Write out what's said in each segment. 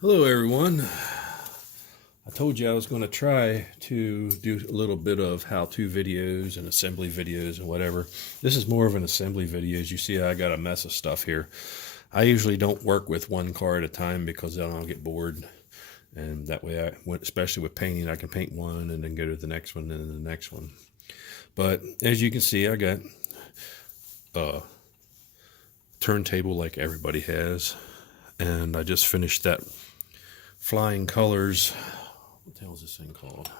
Hello everyone. I told you I was going to try to do a little bit of how-to videos and assembly videos and whatever. This is more of an assembly video. As you see, I got a mess of stuff here. I usually don't work with one car at a time because then I'll get bored. And that way, especially with painting, I can paint one and then go to the next one and then the next one. But as you can see, I got a turntable like everybody has. And I just finished that Flying Colors. What the hell is this thing called?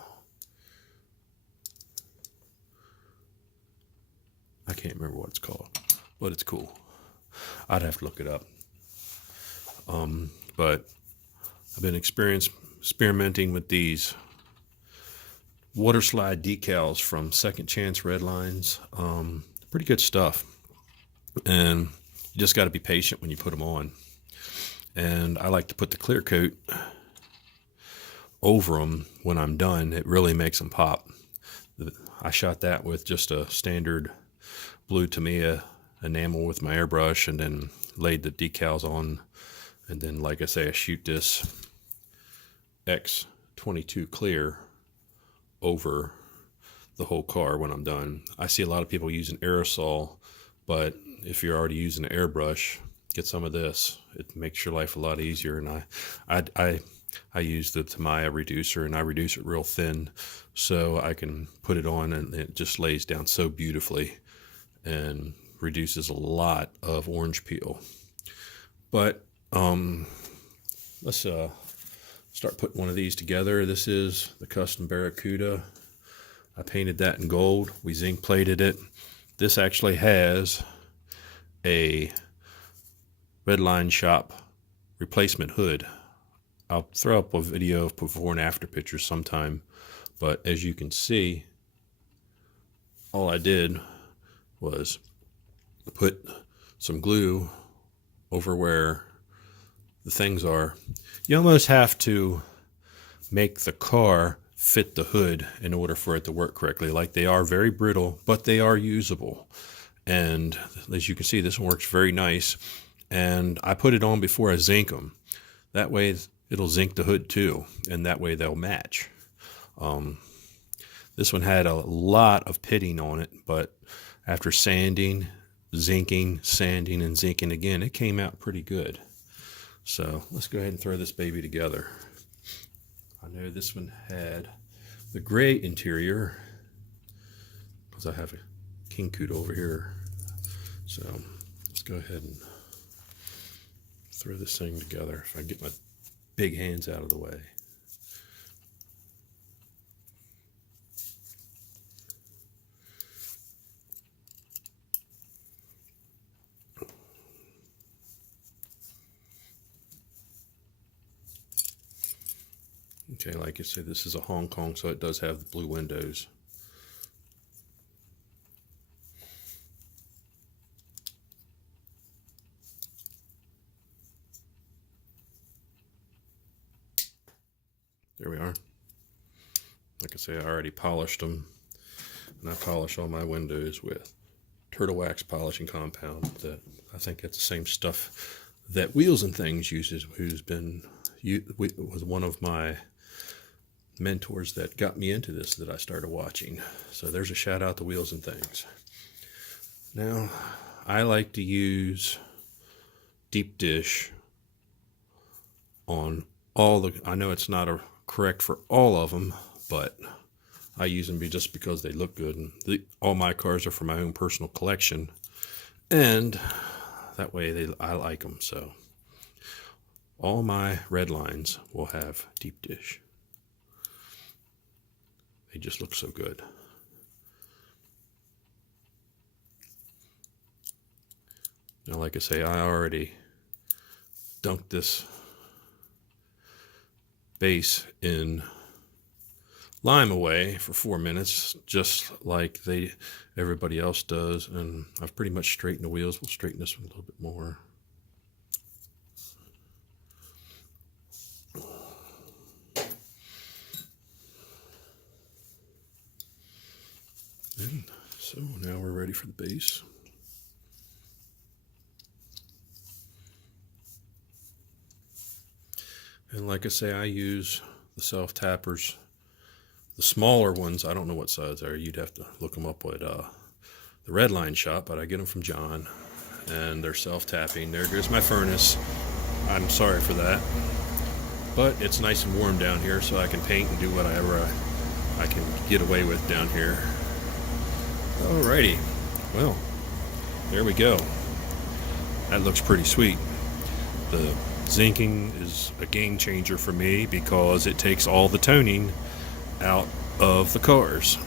I can't remember what it's called, but it's cool. I'd have to look it up. But I've been experimenting with these water slide decals from Second Chance Redlines. Pretty good stuff. And you just got to be patient when you put them on. And I like to put the clear coat over them when I'm done. It really makes them pop. I shot that with just a standard blue Tamiya enamel with my airbrush and then laid the decals on. And then, like I say, I shoot this X22 clear over the whole car when I'm done. I see a lot of people using aerosol, but if you're already using an airbrush, get some of this. It makes your life a lot easier. And I use the Tamiya reducer, and I reduce it real thin so I can put it on and it just lays down so beautifully and reduces a lot of orange peel. But let's start putting one of these together. This is the custom Barracuda. I painted that in gold. We zinc plated it. This actually has a Redline shop replacement hood. I'll throw up a video of before and after pictures sometime, but as you can see, all I did was put some glue over where the things are. You almost have to make the car fit the hood in order for it to work correctly. Like, they are very brittle, but they are usable. And as you can see, this one works very nice. And I put it on before I zinc them. That way it'll zinc the hood too, and that way they'll match. This one had a lot of pitting on it, but after sanding, zinking, sanding, and zinking again, it came out pretty good. So let's go ahead and throw this baby together. I know this one had the gray interior because I have a king coot over here. So let's go ahead and throw this thing together if I get my big hands out of the way. Okay, like I said, this is a Hong Kong, so it does have the blue windows. There we are. Like I say, I already polished them, and I polish all my windows with turtle wax polishing compound. That I think it's the same stuff that Wheels and Things uses, was one of my mentors that got me into this, that I started watching. So there's a shout out to Wheels and Things. Now, I like to use deep dish on all the, I know it's not correct for all of them, but I use them just because they look good. And all my cars are for my own personal collection, and that way I like them. So all my Redlines will have deep dish. They just look so good. Now, like I say, I already dunked this base in lime away for 4 minutes, just like everybody else does, and I've pretty much straightened the wheels. We'll straighten this one a little bit more. And so now we're ready for the base. And like I say, I use the self tappers, the smaller ones. I don't know what size they are. You'd have to look them up at the Redline shop, but I get them from John, and they're self tapping. There goes my furnace. I'm sorry for that, but it's nice and warm down here, so I can paint and do whatever I can get away with down here. Alrighty, well, there we go. That looks pretty sweet. The zinking is a game changer for me because it takes all the toning out of the cars.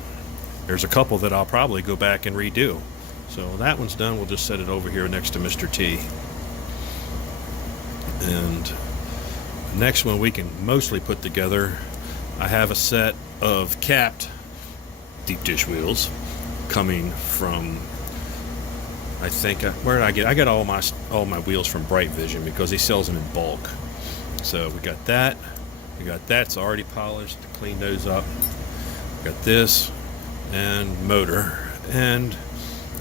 There's a couple that I'll probably go back and redo. So that one's done. We'll just set it over here next to Mr. T. And the next one we can mostly put together. I have a set of capped deep dish wheels coming from, I think, where did I get? I got all my wheels from Bright Vision because he sells them in bulk. So we got that. We got that's already polished. Clean those up. Got this and motor. And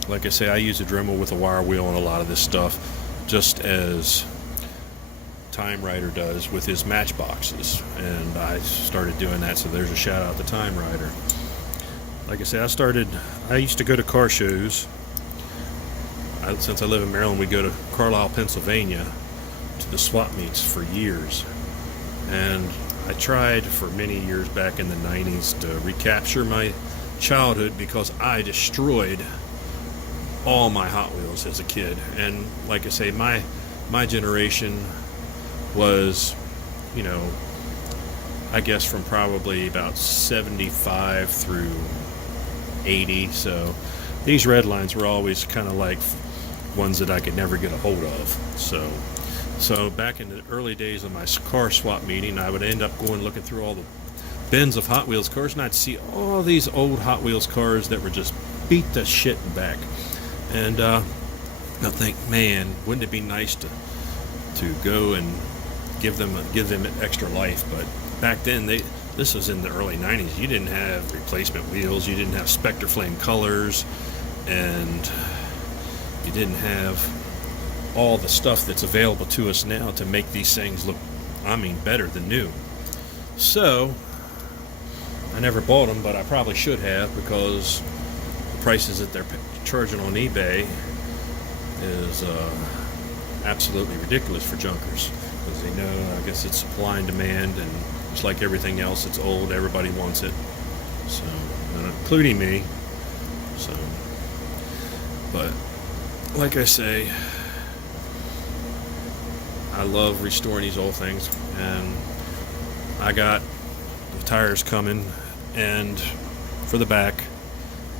like I say, I use a Dremel with a wire wheel on a lot of this stuff, just as Time Rider does with his matchboxes. And I started doing that, so there's a shout out to Time Rider. Like I say, I used to go to car shows. Since I live in Maryland, we go to Carlisle, Pennsylvania to the swap meets for years. And I tried for many years back in the 90s to recapture my childhood because I destroyed all my Hot Wheels as a kid. And like I say, my generation was, I guess from probably about 75 through 80. So these Redlines were always kind of like ones that I could never get a hold of. So back in the early days of my car swap meeting, I would end up going looking through all the bins of Hot Wheels cars, and I'd see all these old Hot Wheels cars that were just beat the shit back. And I think, man, wouldn't it be nice to go and give them extra life? But back then, this was in the early 90s. You didn't have replacement wheels, you didn't have Spectre Flame colors, and you didn't have all the stuff that's available to us now to make these things look, better than new. So I never bought them, but I probably should have, because the prices that they're charging on eBay is absolutely ridiculous for junkers, because they know, I guess it's supply and demand, and just like everything else, it's old, everybody wants it, so including me. So, but like I say, I love restoring these old things, and I got the tires coming, and for the back,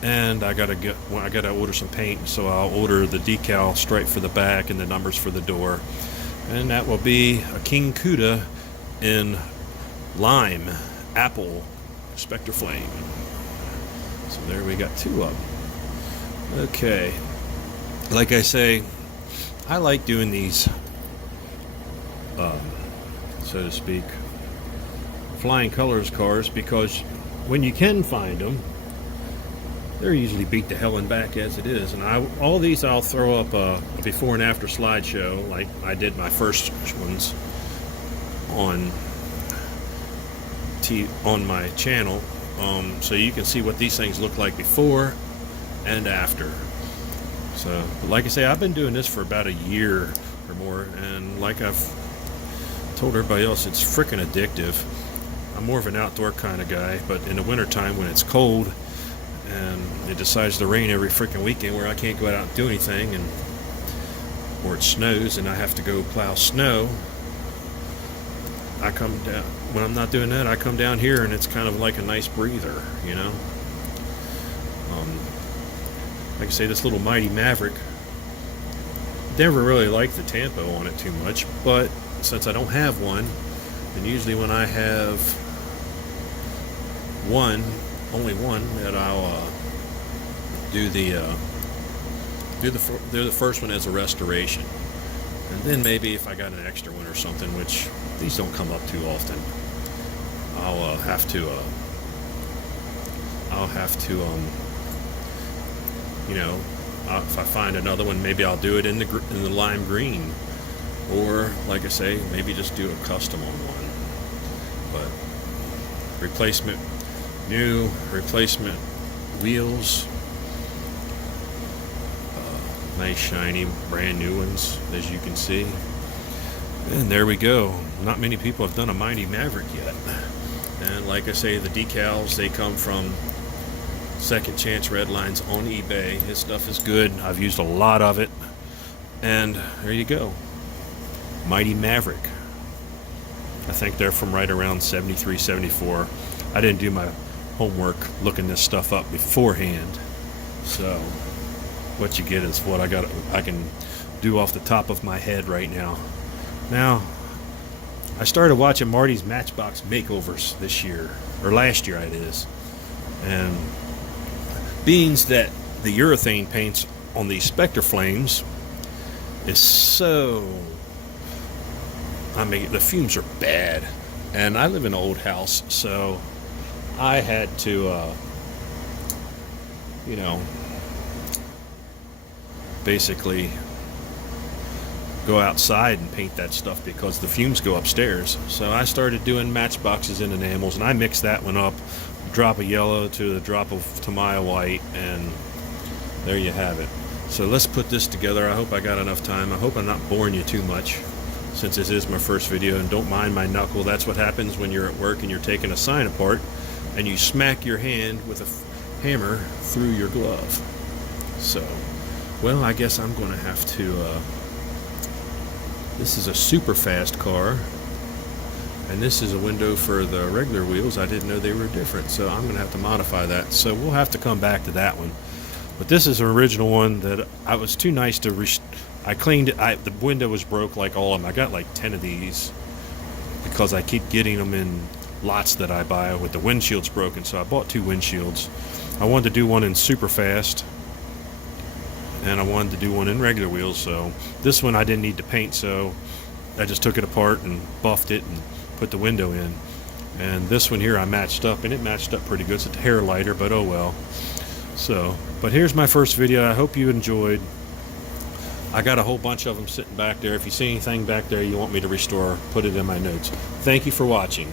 and I gotta order some paint, so I'll order the decal stripe for the back and the numbers for the door, and that will be a King Cuda in lime, apple, Spectre Flame. So there we got two of them. Okay, like I say, I like doing these, so to speak, flying colors cars, because when you can find them, they're usually beat to hell and back as it is. And all these I'll throw up a before and after slideshow, like I did my first ones on my channel, so you can see what these things look like before and after. So, but like I say, I've been doing this for about a year or more, and like I've told everybody else, it's freaking addictive. I'm more of an outdoor kind of guy, but in the wintertime when it's cold and it decides to rain every freaking weekend where I can't go out and do anything, or it snows and I have to go plow snow, I come down. When I'm not doing that, I come down here, and it's kind of like a nice breather, like I say, this little Mighty Maverick, never really liked the Tampo on it too much, but since I don't have one, and usually when I have only one, that I'll do the first one as a restoration, and then maybe if I got an extra one or something, which these don't come up too often, I'll have to if I find another one, maybe I'll do it in the lime green, or like I say, maybe just do a custom on one. But replacement, new replacement wheels, nice shiny brand new ones, as you can see. And there we go. Not many people have done a Mighty Maverick yet. And like I say, the decals, they come from Second Chance Redlines on eBay. His stuff is good. I've used a lot of it. And there you go. Mighty Maverick. I think they're from right around 73, 74. I didn't do my homework looking this stuff up beforehand. So what you get is what I can do off the top of my head right now. Now, I started watching Marty's Matchbox makeovers this year, or last year it is. And being that the urethane paints on these Spectre Flames is so, I mean, the fumes are bad. And I live in an old house, so I had to, you know, basically go outside and paint that stuff because the fumes go upstairs. So I started doing matchboxes in enamels, and I mixed that one up, a drop of yellow to a drop of Tamiya white, and there you have it. So let's put this together. I hope I got enough time. I hope I'm not boring you too much, since this is my first video. And don't mind my knuckle. That's what happens when you're at work and you're taking a sign apart and you smack your hand with a hammer through your glove. So, well, I guess I'm going to have to, this is a super fast car, and this is a window for the regular wheels. I didn't know they were different, so I'm going to have to modify that. So we'll have to come back to that one. But this is an original one that I was too nice to I cleaned it. The window was broke like all of them. I got like 10 of these because I keep getting them in lots that I buy with the windshields broken. So I bought 2 windshields. I wanted to do one in super fast, and I wanted to do one in regular wheels. So this one I didn't need to paint, so I just took it apart and buffed it and put the window in. And this one here I matched up, and it matched up pretty good. It's a hair lighter, but oh well. So, but here's my first video. I hope you enjoyed. I got a whole bunch of them sitting back there. If you see anything back there you want me to restore, put it in my notes. Thank you for watching.